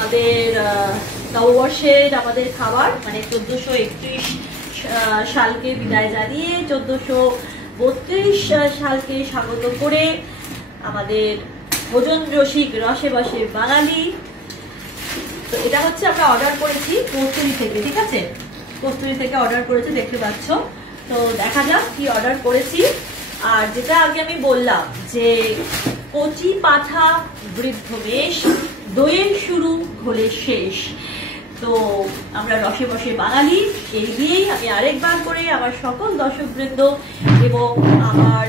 আমাদের নববর্ষের আমাদের খাবার মানে 1431 সালকে বিদায় জানিয়ে 1432 সালকে স্বাগত করে আমাদের ভোজন রসিক রসে বসে বাঙালি। তো এটা হচ্ছে আমরা অর্ডার করেছি কস্তুরি থেকে, ঠিক আছে, কস্তুরি থেকে অর্ডার করেছি, দেখতে পাচ্ছ। তো দেখা যাক কি অর্ডার করেছি। আর যেটা আগে আমি বললাম যে কচি পাঠা বৃদ্ধ বেশ, দইয়ের শুরু ঘোলের শেষ। তো আমরা রসে বসে বাঙালি, এই দিয়েই আমি আরেকবার করে আমার সকল দর্শকবৃন্দ এবং আমার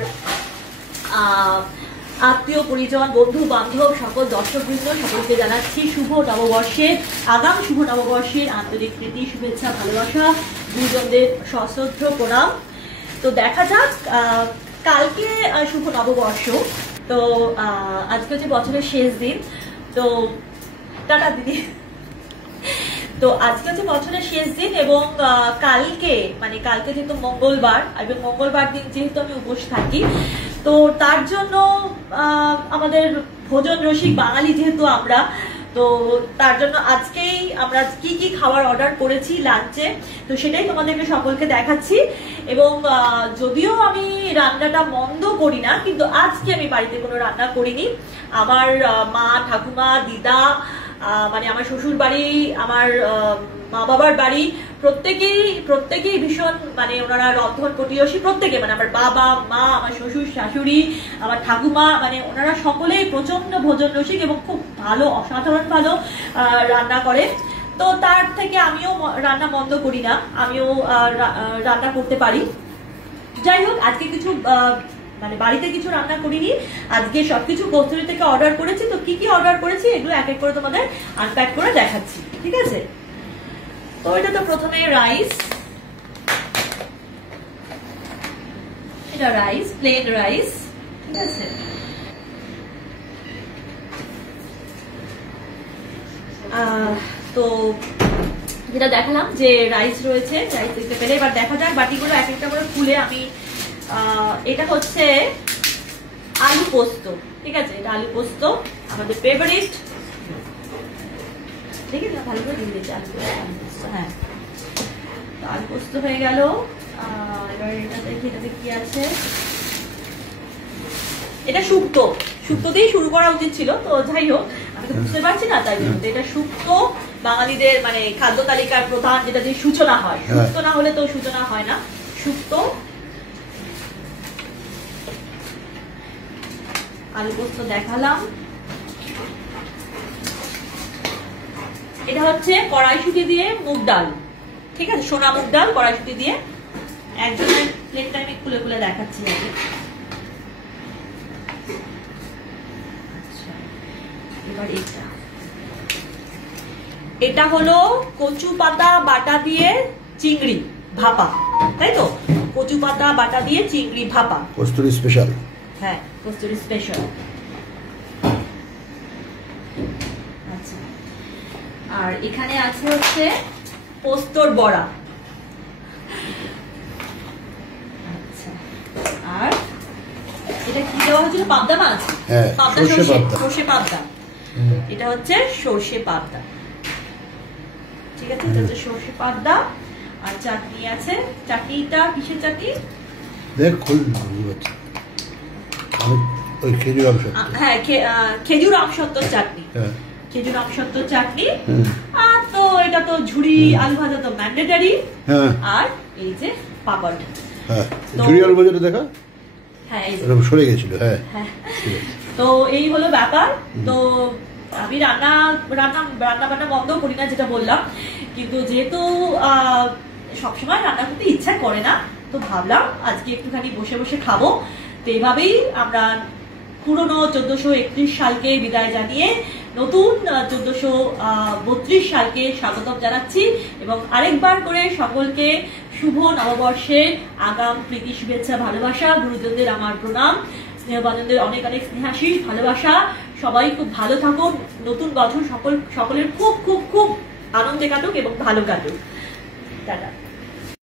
আত্মীয় পরিজন বন্ধু বান্ধব সকল দর্শকবৃন্দ সকলকে জানাচ্ছি শুভ নববর্ষের, আগাম শুভ নববর্ষের আন্তরিক প্রীতি শুভেচ্ছা ভালোবাসা, গুরুজনদের সশ্রদ্ধ প্রণাম। তো দেখা যাক, কালকে শুভ নববর্ষ, তো আজকে হচ্ছে বছরের শেষ দিন। তো টাটা দিদি। তো আজকে হচ্ছে বছরের শেষ দিন এবং কালকে মানে কালকে যেহেতু মঙ্গলবার এবং মঙ্গলবার দিন যেহেতু আমি উপোস থাকি, তো তার জন্য আমাদের ভোজন রসিক বাঙালি যেহেতু আমরা, তো তার জন্য আজকেই আমরা কি কি খাবার অর্ডার করেছি লাঞ্চে, তো সেটাই তোমাদেরকে সকলকে দেখাচ্ছি। এবং যদিও আমি রান্নাটা মন্দ করি না, কিন্তু আজকে আমি বাড়িতে কোনো রান্না করিনি। আমার মা ঠাকুমা দিদা মানে আমার শ্বশুর বাড়ি, আমার মা বাবার বাড়ি, প্রত্যেকেই ভীষণ মানে ওনারা রন্ধন পটিয়সী, প্রত্যেকে মানে আমার বাবা মা, আমার শ্বশুর শাশুড়ি, আমার ঠাকুমা, মানে ওনারা সকলেই প্রচন্ড ভোজন রসিক এবং খুব ভালো, অসাধারণ ভালো রান্না করে। তো তার থেকে আমিও রান্না বন্ধ করি না, আমিও রান্না করতে পারি। যাই হোক, আজকে কিছু মানে বাড়িতে কিছু রান্না করিনি, আজকে সবকিছু কস্তুরি থেকে অর্ডার করেছি। তো কি কি অর্ডার করেছি এগুলো এক এক করে তোমাদের আনপ্যাক করে দেখাচ্ছি, ঠিক আছে। তো এটা তো প্রথমে রাইস, এটা রাইস, প্লেন রাইস, ঠিক আছে। তো যেটা দেখালাম যে রাইস রয়েছে, রাইস দেখতে পেলে। এবার দেখা যাক বাটিগুলো এক একটা করে খুলে আমি এটা হচ্ছে আলু পোস্ত, ঠিক আছে, এটা আলু পোস্ত আমাদের ফেভারিট, ঠিক আছে, ভালো করে দিয়ে দিয়েছি আলু পোস্ত। হ্যাঁ, আলু পোস্ত হয়ে গেল। এবার এটা দেখি, এটাতে কি আছে। এটা শুক্তো, শুক্তো দিয়ে শুরু করা উচিত ছিল, তো যাই হোক আমি তো বুঝতে পারছি না, তাই জন্য এটা শুক্তো বাঙালিদের মানে খাদ্য তালিকার প্রধান, যেটা দিয়ে সূচনা হয়, শুক্তো না হলে তো সূচনা হয় না। শুক্তো, আলু পোস্ত দেখালাম। এটা হচ্ছে কড়াইশুঁটি দিয়ে মুগ ডাল, ঠিক আছে, সোনা মুগ ডাল কড়াইশুঁটি দিয়ে। একজনের প্লেটটা আমি খুলে খুলে দেখাচ্ছি আগে। এবার এটা হলো কচু পাতা বাটা দিয়ে চিংড়ি ভাপা, তাই তো, কচু পাতা বাটা দিয়ে চিংড়ি ভাপা, কস্তুরি স্পেশাল। হ্যাঁ, কস্তুরি স্পেশাল। আচ্ছা, আর এখানে আছে হচ্ছে পোস্তর বড়া। আচ্ছা, আর এটা কি দেওয়া হয়েছিল, পাবদা মাছ, পাবদা সর্ষে পাবদা, এটা হচ্ছে সর্ষে পাবদা, ঠিক আছে, এটা হচ্ছে সর্ষে পাবদা। আর চাটনি আছে, চাটনিটা কিসের চাটনি দেখ খুল, ওই খেজুর আমসত্ব, হ্যাঁ খেজুর আমসত্ত্বর চাটনি, খেজুর আমসত্ত্বর চাটনি। আর তো এটা তো ঝুড়ি আলু ভাজা তো ম্যান্ডেটরি, আর এই যে পাপড়। হ্যাঁ, ঝুড়ি আলু ভাজাটা দেখা, হ্যাঁ এরকম সরে গেছিল। হ্যাঁ, তো এই হলো ব্যাপার। তো আমি রান্না বান্না বন্ধ করি না, যেটা বললাম, কিন্তু যেহেতু সবসময় রান্না করতে ইচ্ছা করে না, তো ভাবলাম আজকে একটুখানি বসে বসে খাবো। তো এইভাবেই আমরা পুরনো 1431 সালকে বিদায় জানিয়ে নতুন 1432 সালকে স্বাগতম জানাচ্ছি এবং আরেকবার করে সকলকে শুভ নববর্ষের আগাম প্রীতি শুভেচ্ছা ভালোবাসা, গুরুজনদের আমার প্রণাম, স্নেহবানদের অনেক অনেক স্নেহাশীষ ভালোবাসা। সবাই খুব ভালো থাকুন, নতুন বছর সকলের খুব খুব খুব আনন্দে কাটুক এবং ভালো কাটুক। টাটা।